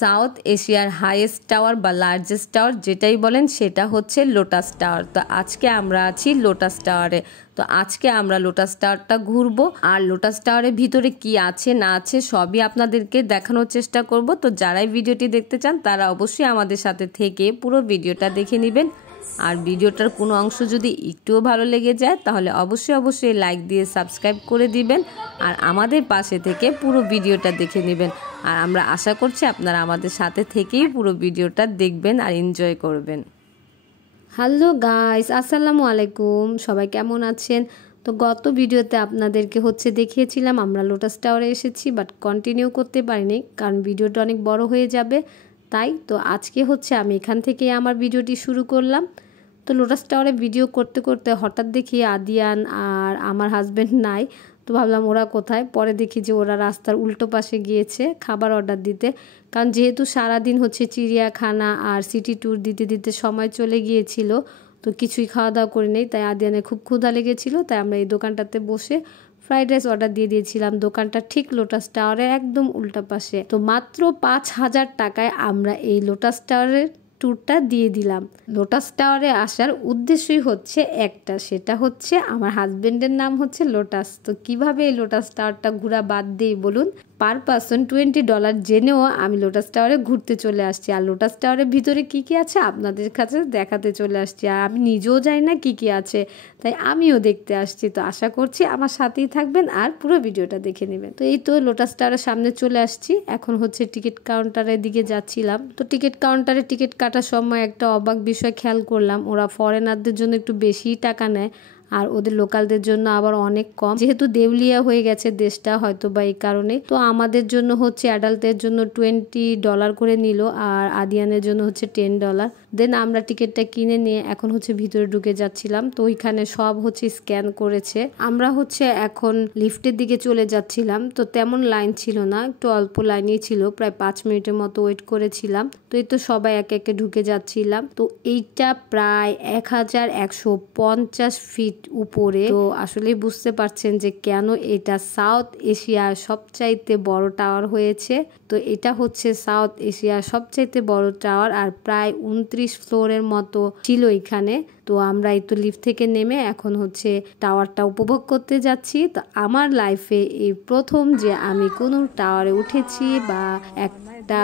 South এশিয়ার highest tower বা largest tower যেটাই বলেন সেটা হচ্ছে লোটাস টাওয়ার। তো আজকে আমরা আছি লোটাস টাওয়ারে। তো আজকে আমরা লোটাস টাওয়ারটা ঘুরবো আর লোটাস টাওয়ারের ভিতরে কি আছে না আছে সবই আপনাদেরকে দেখানোর চেষ্টা করব। তো যারাই ভিডিওটি দেখতে চান তারা অবশ্যই আমাদের সাথে থেকে পুরো ভিডিওটা দেখে নেবেন। আর ভিডিওটার কোনো অংশ যদি একটুও ভালো লেগে যায় তাহলে অবশ্যই লাইক দিয়ে সাবস্ক্রাইব করে দিবেন আর আমাদের পাশে থেকে পুরো ভিডিওটা দেখে নেবেন। আর আমরা আশা করছি আপনারা আমাদের সাথে থেকেই পুরো ভিডিওটা দেখবেন আর এনজয় করবেন। হ্যালো গাইস, আসসালামু আলাইকুম, সবাই কেমন আছেন? তো গত ভিডিওতে আপনাদেরকে দেখিয়েছিলাম আমরা লোটাস টাওয়ারে এসেছি, বাট কন্টিনিউ করতে পারিনি কারণ ভিডিওটা অনেক বড় হয়ে যাবে। তাই তো আজকে আমি এখান থেকে আমার ভিডিওটি শুরু করলাম। তো লোটাস টাওয়ারে ভিডিও করতে করতে হঠাৎ দেখি আদিয়ান আর আমার হাজব্যান্ড নাই। তো ভাবলাম ওরা কোথায়, পরে দেখি যে ওরা রাস্তার উল্টো পাশে গিয়েছে খাবার অর্ডার দিতে। কারণ যেহেতু সারাদিন চিড়িয়াখানা আর সিটি ট্যুর দিতে দিতে সময় চলে গিয়েছিল, তো কিছুই খাওয়া দাওয়া করে নেই। তাই আদিয়ানের খুব ক্ষুধা লেগেছিল, তাই আমরা এই দোকানটাতে বসে ফ্রাইড রাইস অর্ডার দিয়ে দিয়েছিলাম। দোকানটা ঠিক লোটাস টাওয়ারের একদম উল্টা পাশে। তো মাত্র 5,000 টাকায় আমরা এই লোটাস টাওয়ারের ট্যুরটা দিয়ে দিলাম। লোটাস টাওয়ারে আসার উদ্দেশ্যই একটা, সেটা আমার হাজবেন্ডের নাম লোটাস। তো কিভাবে এই লোটাস টাওয়ারটা ঘোরা বাদ দিই বলুন? পার পারসন $20 জেনেও আমি লোটাস টাওয়ারে ঘুরতে চলে আসছি। আর লোটাস টাওয়ারের ভিতরে কি কি আছে আপনাদের কাছে দেখাতে চলে আসছি। আর আমি নিজেও জানি না কি কি আছে, তাই আমিও দেখতে আসছি। তো আশা করছি আমার সাথেই থাকবেন আর পুরো ভিডিওটা দেখে নেবেন। তো এই তো লোটাস টাওয়ারের সামনে চলে আসছি। এখন টিকিট কাউন্টারের দিকে যাচ্ছিলাম। তো টিকিট কাউন্টারে টিকিট কাটার সময় একটা অবাক বিষয় খেয়াল করলাম, ওরা ফরেনারদের জন্য একটু বেশিই টাকা নেয় আর ওদের লোকালদের জন্য আবার অনেক কম। যেহেতু দেউলিয়া হয়ে গেছে দেশটা, হয়তো বা এই কারণে। তো আমাদের জন্য অ্যাডাল্টের জন্য $20 করে নিল আর আদিয়ানের জন্য $10। দেন আমরা টিকিটটা কিনে নিয়ে এখন ভিতরে ঢুকে যাচ্ছিলাম। তো ওইখানে সব স্ক্যান করেছে। আমরা এখন লিফটের দিকে চলে যাচ্ছিলাম। তো তেমন লাইন ছিল না, একটু অল্প লাইনই ছিল, প্রায় 5 মিনিটের মতো ওয়েট করেছিলাম। তো এই তো সবাই একে একে ঢুকে যাচ্ছিলাম। তো এইটা প্রায় 1150 ফিট উপরে। তো আসলে বুঝতে পারছেন যে কেন এটা সাউথ এশিয়ার সবচাইতে বড় টাওয়ার হয়েছে। তো এটা সাউথ এশিয়ার সবচাইতে বড় টাওয়ার আর প্রায় 29 ফ্লোরের মতো ছিল এখানে। তো আমরা এই তো লিফট থেকে নেমে এখন টাওয়ারটা উপভোগ করতে যাচ্ছি। তো আমার লাইফে এই প্রথম যে আমি কোনো টাওয়ারে উঠেছি বা একটা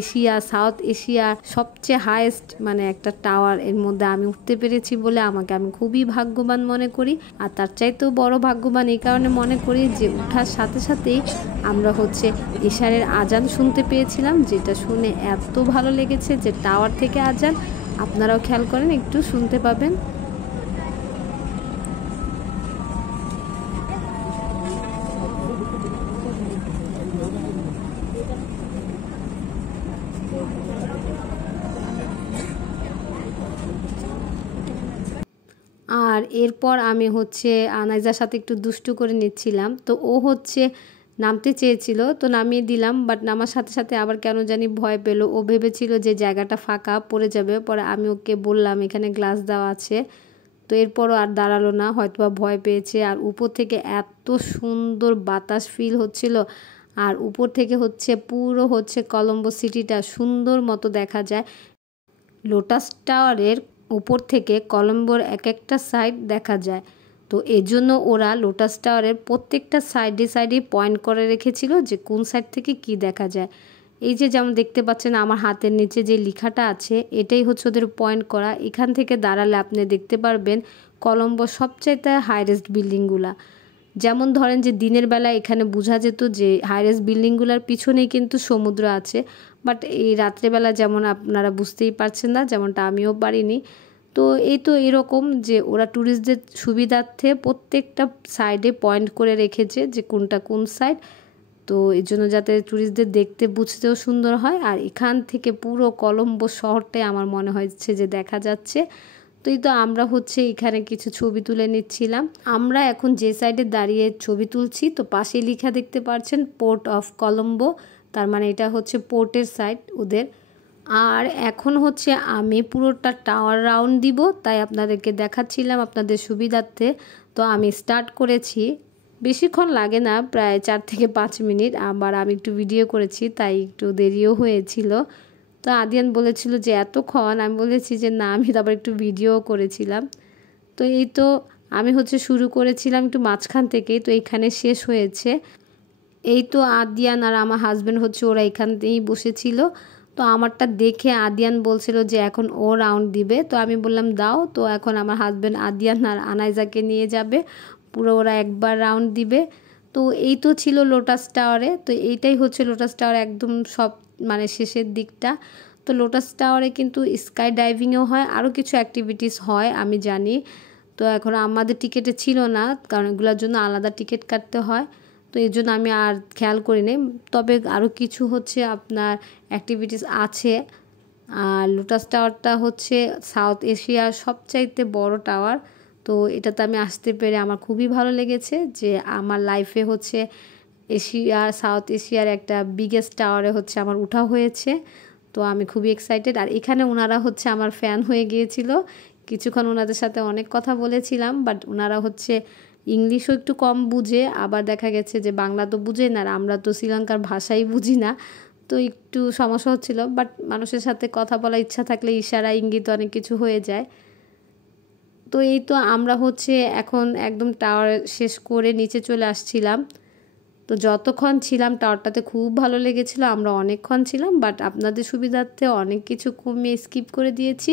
এশিয়া সাউথ এশিয়া সবচেয়ে হাইয়েস্ট একটা টাওয়ার এর মধ্যে আমি উঠতে পেরেছি বলে আমি খুবই ভাগ্যবান মনে করি। আর তার চাইতেও বড় ভাগ্যবান এই কারণে মনে করি যে উঠার সাথে সাথেই আমরা এশারের আজান শুনতে পেয়েছিলাম, যেটা শুনে এত ভালো লেগেছে যে টাওয়ার থেকে আজান আপনারাও খেয়াল করেন, একটু শুনতে পাবেন। আর এরপর আমি আনাইজার সাথে একটু দুষ্টু করে নিচ্ছিলাম। তো ও নামতে চেয়েছিল, তো নামিয়ে দিলাম, বাট নামার সাথে সাথে আবার কেন জানি ভয় পেল। ও ভেবেছিল যে জায়গাটা ফাঁকা পড়ে যাবে। পরে আমি ওকে বললাম এখানে গ্লাস দেওয়া আছে। তো এরপরও আর দাঁড়ালো না, হয়তোবা ভয় পেয়েছে। আর উপর থেকে এত সুন্দর বাতাস ফিল হচ্ছিল আর উপর থেকে পুরো কলম্বো সিটিটা সুন্দর মতো দেখা যায়। লোটাস টাওয়ারের উপর থেকে কলম্বোর এক একটা সাইড দেখা যায়। তো এজন্য ওরা লোটাস টাওয়ারের প্রত্যেকটা সাইডে পয়েন্ট করে রেখেছিল যে কোন সাইড থেকে কি দেখা যায়। এই যে যেমন দেখতে পাচ্ছেন আমার হাতের নিচে যে লেখাটা আছে, এটাই ওদের পয়েন্ট করা। এখান থেকে দাঁড়ালে আপনি দেখতে পারবেন কলম্বোর সবচাইতে হাইয়েস্ট বিল্ডিংগুলা। যেমন ধরেন যে দিনের বেলা এখানে বোঝা যেত যে হাইয়েস্ট বিল্ডিংগুলোর পিছনেই কিন্তু সমুদ্র আছে, বাট এই রাত্রেবেলা যেমন আপনারা বুঝতেই পারছেন না, যেমনটা আমিও পারিনি। তো এই তো এরকম যে ওরা ট্যুরিস্টদের সুবিধার্থে প্রত্যেকটা সাইডে পয়েন্ট করে রেখেছে যে কোনটা কোন সাইড। তো এর জন্য যাতে ট্যুরিস্টদের দেখতে বুঝতেও সুন্দর হয়। আর এখান থেকে পুরো কলম্বো শহরটাই আমার মনে হচ্ছে যে দেখা যাচ্ছে। তো এই তো আমরা এখানে কিছু ছবি তুলে নিচ্ছিলাম। আমরা এখন যে সাইডে দাঁড়িয়ে ছবি তুলছি, তো পাশে লেখা দেখতে পাচ্ছেন পোর্ট অফ কলম্বো, তার মানে এটা পোর্টের সাইড ওদের। আর এখন আমি পুরোটা টাওয়ার রাউন্ড দিব, তাই আপনাদেরকে দেখাচ্ছিলাম আপনাদের সুবিধার্থে। তো আমি স্টার্ট করেছি। বেশিক্ষণ লাগে না, প্রায় 4 থেকে 5 মিনিট। আবার আমি একটু ভিডিও করেছি তাই একটু দেরিও হয়েছিল। তো আদিয়ান বলেছিল যে এতক্ষণ, আমি বলেছি যে না, আমি তো আবার একটু ভিডিও করেছিলাম। তো এই তো আমি হচ্ছে শুরু করেছিলাম একটু মাঝখান থেকেই, তো এইখানে শেষ হয়েছে। এই তো আদিয়ান আর আমার হাজব্যান্ড হচ্ছে ওরা এখানেই বসেছিল। তো আমারটা দেখে আদিয়ান বলছিল যে এখন ও রাউন্ড দিবে, তো আমি বললাম দাও। তো এখন আমার হাজব্যান্ড আদিয়ান আর আনাইজাকে নিয়ে যাবে, পুরো ওরা একবার রাউন্ড দিবে। তো এই তো ছিল লোটাস টাওয়ারে। তো এইটাই হচ্ছে লোটাস টাওয়ার একদম সব মানে শেষের দিকটা। তো লোটাস টাওয়ারে কিন্তু স্কাই ডাইভিংও হয়, আরও কিছু অ্যাক্টিভিটিস হয় আমি জানি। তো এখন আমাদের টিকিটে ছিল না, কারণ এগুলোর জন্য আলাদা টিকিট কাটতে হয়। তো এই জন্য আমি আর খেয়াল করিনি। তবে আরও কিছু হচ্ছে আপনার অ্যাক্টিভিটিস আছে। আর লোটাস টাওয়ারটা হচ্ছে সাউথ এশিয়ার সবচাইতে বড় টাওয়ার। তো এটাতে আমি আসতে পেরে আমার খুবই ভালো লেগেছে যে আমার লাইফে হচ্ছে সাউথ এশিয়ার একটা বিগেস্ট টাওয়ারে হচ্ছে আমার উঠা হয়েছে। তো আমি খুবই এক্সাইটেড। আর এখানে ওনারা হচ্ছে আমার ফ্যান হয়ে গিয়েছিল। কিছুক্ষণ ওনাদের সাথে অনেক কথা বলেছিলাম, বাট ওনারা হচ্ছে ইংলিশও একটু কম বুঝে, আবার দেখা গেছে যে বাংলা তো বুঝে না, আর আমরা তো শ্রীলঙ্কার ভাষাই বুঝি না। তো একটু সমস্যা হচ্ছিল, বাট মানুষের সাথে কথা বলার ইচ্ছা থাকলে ইশারা ইঙ্গিত অনেক কিছু হয়ে যায়। তো এই তো আমরা হচ্ছে এখন একদম টাওয়ার শেষ করে নিচে চলে আসছিলাম। তো যতক্ষণ ছিলাম টাওয়ারটাতে খুব ভালো লেগেছিল, আমরা অনেকক্ষণ ছিলাম, বাট আপনাদের সুবিধার্থে অনেক কিছু কমিয়ে স্কিপ করে দিয়েছি।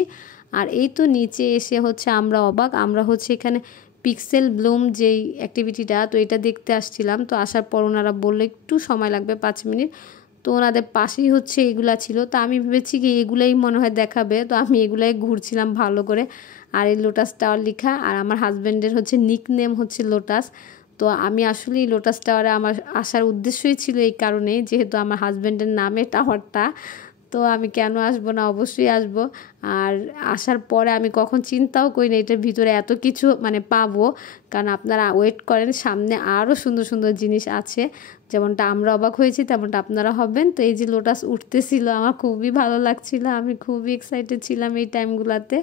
আর এই তো নিচে এসে হচ্ছে আমরা অবাক, আমরা হচ্ছে এখানে পিক্সেল ব্লুম যেই অ্যাক্টিভিটিটা, তো এটা দেখতে আসছিলাম। তো আসার পর ওনারা বললো একটু সময় লাগবে 5 মিনিট। তো ওনাদের পাশেই হচ্ছে এগুলা ছিল। তো আমি ভেবেছি কি এগুলাই মনে হয় দেখাবে, তো আমি এগুলাই ঘুরছিলাম ভালো করে। আর এই লোটাস টাওয়ার লেখা, আর আমার হাজব্যান্ডের হচ্ছে নিকনেম হচ্ছে লোটাস। তো আমি আসলে লোটাস টাওয়ারে আমার আসার উদ্দেশ্যই ছিল এই কারণেই, যেহেতু আমার হাজব্যান্ডের নামে টাওয়ারটা। তো আমি কেন আসবো না, অবশ্যই আসব। আর আসার পরে আমি কখন চিন্তাও করি না এটার ভিতরে এত কিছু মানে পাবো, কারণ আপনারা ওয়েট করেন, সামনে আরও সুন্দর সুন্দর জিনিস আছে। যেমনটা আমরা অবাক হয়েছি তেমনটা আপনারা হবেন। তো এই যে লোটাস উঠতেছিল আমার খুবই ভালো লাগছিল, আমি খুবই এক্সাইটেড ছিলাম এই টাইমগুলোতে।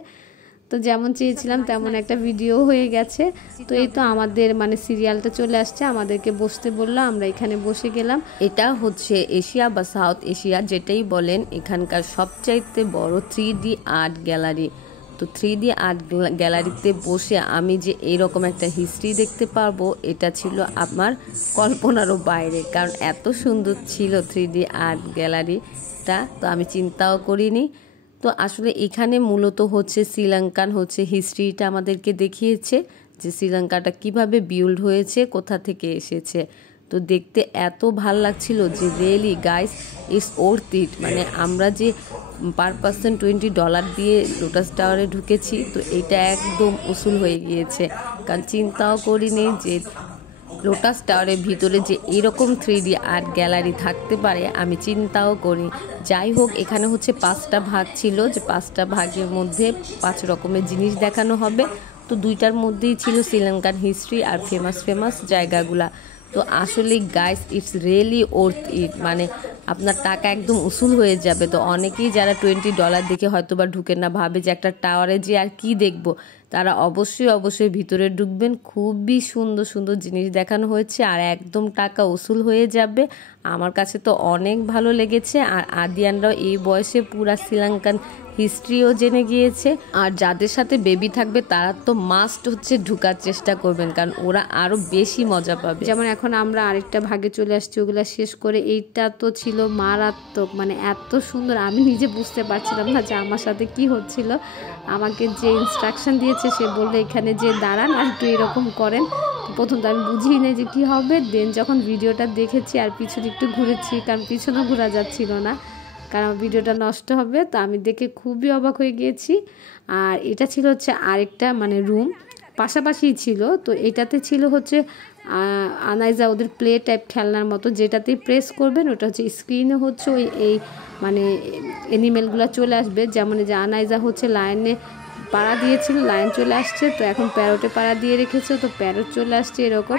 তো যেমন চেয়েছিলাম তেমন একটা ভিডিও হয়ে গেছে। তো এই তো আমাদের মানে সিরিয়ালটা চলে আসছে, আমাদেরকে বসতে বললো, আমরা এখানে বসে গেলাম। এটা হচ্ছে এশিয়া বা সাউথ এশিয়া যেটাই বলেন, এখানকার সবচাইতে বড় 3D আর্ট গ্যালারি। তো 3D আর্ট গ্যালারিতে বসে আমি যে এইরকম একটা হিস্ট্রি দেখতে পারবো, এটা ছিল আমার কল্পনারও বাইরে, কারণ এত সুন্দর ছিল 3D আর্ট গ্যালারিটা, তো আমি চিন্তাও করিনি। তো আসলে এখানে মূলত হচ্ছে শ্রীলঙ্কান হচ্ছে হিস্ট্রিটা আমাদেরকে দেখিয়েছে, যে শ্রীলঙ্কাটা কিভাবে বিল্ড হয়েছে, কোথা থেকে এসেছে। তো দেখতে এত ভাল লাগছিল যে really guys it's worth it. মানে আমরা যে পার পার্সন $20 দিয়ে লোটাস টাওয়ারে ঢুকেছি, তো এটা একদম উসুল হয়ে গিয়েছে, কারণ চিন্তাও করিনি যে লোটাস টাওয়ারের ভিতরে যে এরকম 3D আর্ট গ্যালারি থাকতে পারে, আমি চিন্তাও করি। যাই হোক, এখানে হচ্ছে 5টা ভাগ ছিল, যে 5টা ভাগের মধ্যে 5 রকমের জিনিস দেখানো হবে। তো 2টার মধ্যেই ছিল শ্রীলঙ্কান হিস্ট্রি আর ফেমাস জায়গাগুলা। তো আসলে guys it's really worth it, মানে আপনার টাকা একদম উসুল হয়ে যাবে। তো অনেকেই যারা $20 দেখে হয়তো বা ঢুকেন না, ভাবে যে একটা টাওয়ারে যে আর কি দেখবো, তারা অবশ্যই ভিতরে ঢুকবেন। খুবই সুন্দর সুন্দর জিনিস দেখানো হয়েছে আর একদম টাকা উসুল হয়ে যাবে। আমার কাছে তো অনেক ভালো লেগেছে। আর আদিয়ানরাও এই বয়সে পুরা শ্রীলঙ্কান হিস্ট্রিও জেনে গিয়েছে। আর যাদের সাথে বেবি থাকবে তারা তো মাস্ট হচ্ছে ঢুকার চেষ্টা করবেন, কারণ ওরা আরও বেশি মজা পাবে। যেমন এখন আমরা আরেকটা ভাগে চলে আসছি, ওগুলা শেষ করে। এইটা তো ছিল মারাত্মক, মানে এত সুন্দর, আমি নিজে বুঝতে পারছিলাম না যে আমার সাথে কি হচ্ছিল। আমাকে যে ইনস্ট্রাকশন দিয়েছে সে বললো এখানে যে দাঁড়ান আর একটু এরকম করেন। প্রথম তো আমি বুঝিই নাই যে কী হবে, দেন যখন ভিডিওটা দেখেছি আর পিছনে একটু ঘুরেছি, কারণ পিছনে ঘোরা যাচ্ছিল না, কারণ ভিডিওটা নষ্ট হবে। তো আমি দেখে খুবই অবাক হয়ে গিয়েছি। আর এটা ছিল হচ্ছে আরেকটা মানে রুম, পাশাপাশিই ছিল। তো এটাতে ছিল হচ্ছে আনাইজা ওদের প্লে টাইপ খেলনার মতো, যেটাতেই প্রেস করবেন ওটা হচ্ছে স্ক্রিনে হচ্ছে ওই এই মানে অ্যানিমেলগুলো চলে আসবে। যেমন যে আনাইজা হচ্ছে লায়নে পাড়া দিয়েছিল, লায়ন চলে আসছে। তো এখন প্যারোটে পাড়া দিয়ে রেখেছে, তো প্যারোট চলে আসছে এরকম।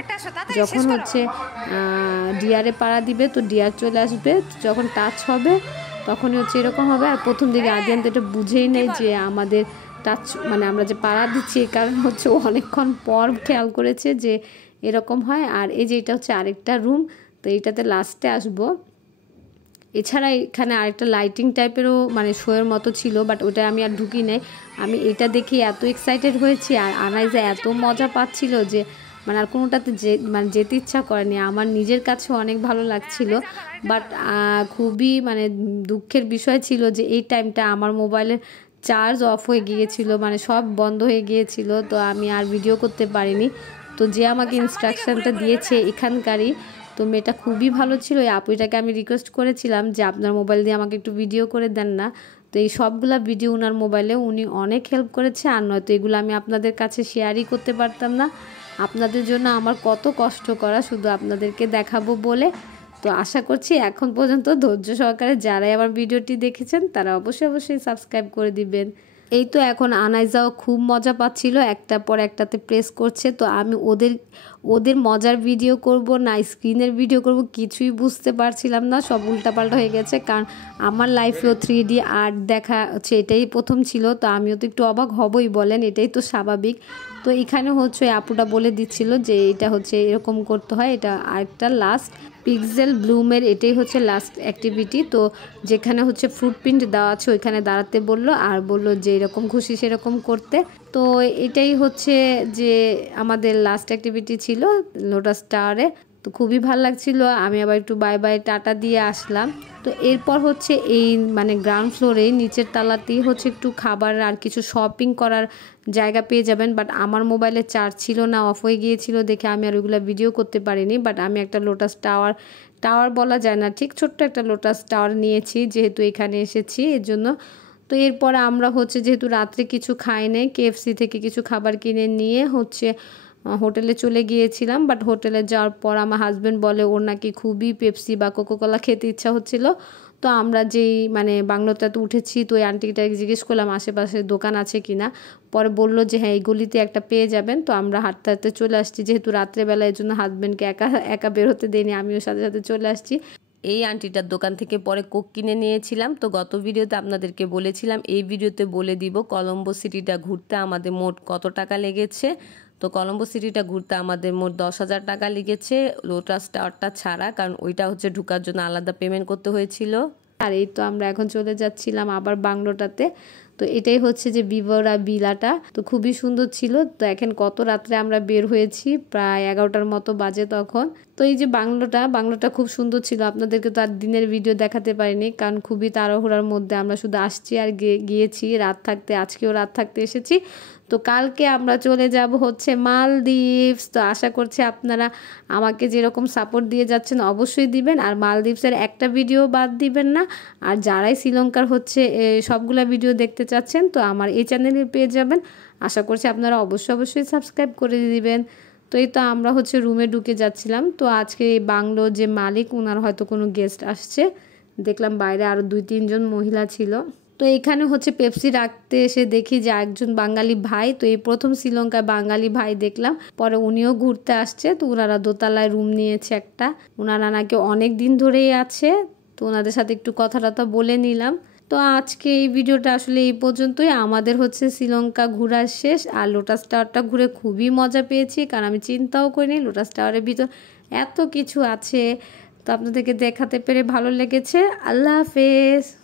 যখন হচ্ছে ডিয়ারে পাড়া দিবে তো ডিয়ার চলে আসবে, যখন টাচ হবে তখনই হচ্ছে এরকম হবে। আর প্রথম দিকে আদিয়ান তো এটা বুঝেই নেই যে আমাদের টাচ মানে আমরা যে পাড়া দিচ্ছি, এই কারণ হচ্ছে ও অনেকক্ষণ পর খেয়াল করেছে যে এরকম হয়। আর এই যে এটা হচ্ছে আরেকটা রুম, তো এইটাতে লাস্টে আসবো। এছাড়া এখানে আরেকটা লাইটিং টাইপেরও মানে শোয়ের মতো ছিল, বাট ওটা আমি আর ঢুকি নাই। আমি এটা দেখে এত এক্সাইটেড হয়েছি আর আনাইজা এত মজা পাচ্ছিল যে মানে আর কোনোটাতে মানে যেতে ইচ্ছা করেনি। আমার নিজের কাছেও অনেক ভালো লাগছিল, বাট খুবই মানে দুঃখের বিষয় ছিল যে এই টাইমটা আমার মোবাইলের চার্জ অফ হয়ে গিয়েছিল, মানে সব বন্ধ হয়ে গিয়েছিল, তো আমি আর ভিডিও করতে পারিনি। তো যে আমাকে ইনস্ট্রাকশনটা দিয়েছে এখানকারই, তো মেয়েটা খুবই ভালো ছিল। এই আপুটাকে আমি রিকোয়েস্ট করেছিলাম যে আপনার মোবাইল দিয়ে আমাকে একটু ভিডিও করে দেন না। তো এই সবগুলা ভিডিও ওনার মোবাইলে উনি অনেক হেল্প করেছে, আর নয়তো এগুলো আমি আপনাদের কাছে শেয়ারই করতে পারতাম না। আপনাদের জন্য আমার কত কষ্ট করা শুধু আপনাদেরকে দেখাবো বলে। তো আশা করছি এখন পর্যন্ত ধৈর্য সহকারে যারাই আমার ভিডিওটি দেখেছেন তারা অবশ্যই সাবস্ক্রাইব করে দিবেন। এই তো এখন আনাইজাও খুব মজা পাচ্ছিল, একটার পর একটাতে প্রেস করছে। তো আমি ওদের মজার ভিডিও করব না স্ক্রিনের ভিডিও করব কিছুই বুঝতে পারছিলাম না, সব উল্টাপাল্টা হয়ে গেছে। কারণ আমার লাইফেও 3D আর্ট দেখা হচ্ছে এটাই প্রথম ছিল, তো আমিও তো একটু অবাক হবই বলেন, এটাই তো স্বাভাবিক। তো এখানে হচ্ছে আপুটা বলে দিচ্ছিল যে এটা হচ্ছে এরকম করতে হয়, এটা আরেকটা লাস্ট পিক্সেল ব্লুমের এটাই হচ্ছে লাস্ট অ্যাক্টিভিটি। তো যেখানে হচ্ছে ফ্রুট প্রিন্ট দেওয়া আছে ওইখানে দাঁড়াতে বললো, আর বললো যে এরকম খুশি সেরকম করতে। তো এটাই হচ্ছে যে আমাদের লাস্ট অ্যাক্টিভিটি ছিল লোটাস টাওয়ারে। তো খুবই ভালো লাগছিল, আমি আবার একটু বাই বাই টাটা দিয়ে আসলাম। তো এরপর হচ্ছে এই মানে গ্রাউন্ড ফ্লোরে নিচের তালাতেই হচ্ছে একটু খাবার আর কিছু শপিং করার জায়গা পেয়ে যাবেন, বাট আমার মোবাইলে চার্জ ছিল না, অফ হয়ে গিয়েছিল দেখে আমি আর ওইগুলো ভিডিও করতে পারিনি। বাট আমি একটা লোটাস টাওয়ার বলা যায় না ঠিক, ছোট্ট একটা লোটাস টাওয়ার নিয়েছি যেহেতু এখানে এসেছি এর জন্য। তো এরপরে আমরা হচ্ছে যেহেতু রাত্রে কিছু খাই নাই, KFC থেকে কিছু খাবার কিনে নিয়ে হচ্ছে হোটেলে চলে গিয়েছিলাম। বাট হোটেলে যাওয়ার পর আমার হাজব্যান্ড বলে ওর নাকি খুবই পেপসি বা কোকোকোলা খেতে ইচ্ছা হচ্ছিল। তো আমরা যেই মানে বাংলোটাতে উঠেছি, তো ওই আন্টিটাকে জিজ্ঞেস করলাম আশেপাশে দোকান আছে কিনা। পরে বললো যে হ্যাঁ এই গলিতে একটা পেয়ে যাবেন। তো আমরা হাঁটতে হাঁটতে চলে আসছি, যেহেতু রাত্রেবেলা এর জন্য হাজব্যান্ডকে একা বের হতে দেয়নি, আমিও সাথে সাথে চলে আসছি। এই আন্টিটার দোকান থেকে পরে কোক কিনে নিয়েছিলাম। তো গত ভিডিওতে আপনাদেরকে বলেছিলাম, এই ভিডিওতে বলে দিব কলম্বো সিটিটা ঘুরতে আমাদের মোট কত টাকা লেগেছে। তো কলম্বো সিটিটা ঘুরতে আমাদের মোট 10,000 টাকা লেগেছে লোটাস টাওয়ারটা ছাড়া, কারণ ওইটা হচ্ছে ঢোকার জন্য আলাদা পেমেন্ট করতে হয়েছিল। আর এই তো আমরা এখন চলে যাচ্ছিলাম আবার বাংলোটাতে। তো এটাই হচ্ছে যে বিবরা বিলাটা, তো খুবই সুন্দর ছিল। তো এখন কত রাত্রে আমরা বের হয়েছি, প্রায় 11টার মতো বাজে তখন। তো এই যে বাংলোটা খুব সুন্দর ছিল, আপনাদেরকে তো আর দিনের ভিডিও দেখাতে পারিনি কারণ খুবই তাড়াহুড়ার মধ্যে আমরা শুধু আসছি আর গিয়েছি রাত থাকতে, আজকেও রাত থাকতে এসেছি। তো কালকে আমরা চলে যাব হচ্ছে মালদ্বীপস। তো আশা করছি আপনারা আমাকে যেরকম সাপোর্ট দিয়ে যাচ্ছেন অবশ্যই দিবেন, আর মালদ্বীপসের একটা ভিডিও বাদ দিবেন না। আর যারাই শ্রীলঙ্কার হচ্ছে সবগুলা ভিডিও দেখতে চাচ্ছেন তো আমার এই চ্যানেলে পেয়ে যাবেন। আশা করছি আপনারা অবশ্যই সাবস্ক্রাইব করে দিবেন। তো এই তো আমরা হচ্ছে রুমে ঢুকে যাচ্ছিলাম। তো আজকে এই বাংলো যে মালিক ওনার হয়তো কোনো গেস্ট আসছে, দেখলাম বাইরে আরও 2-3 জন মহিলা ছিল। তো এখানে হচ্ছে পেপসি রাখতে এসে দেখি যে একজন বাঙালি ভাই, তো এই প্রথম শ্রীলঙ্কায় বাঙালি ভাই দেখলাম। পরে উনিও ঘুরতে আসছে, তো ওনারা দোতলায় রুম নিয়েছে একটা, ওনারা নাকি অনেক দিন ধরেই আছে। তো ওনাদের সাথে একটু কথা টথা বলে নিলাম। তো আজকে এই ভিডিওটা আসলে এই পর্যন্তই। আমাদের হচ্ছে শ্রীলঙ্কা ঘোরার শেষ, আর লোটাস টাওয়ারটা ঘুরে খুবই মজা পেয়েছি, কারণ আমি চিন্তাও করিনি লোটাস টাওয়ারের ভিতর এত কিছু আছে। তো আপনাদেরকে দেখাতে পেরে ভালো লেগেছে। আল্লাহ হাফেজ।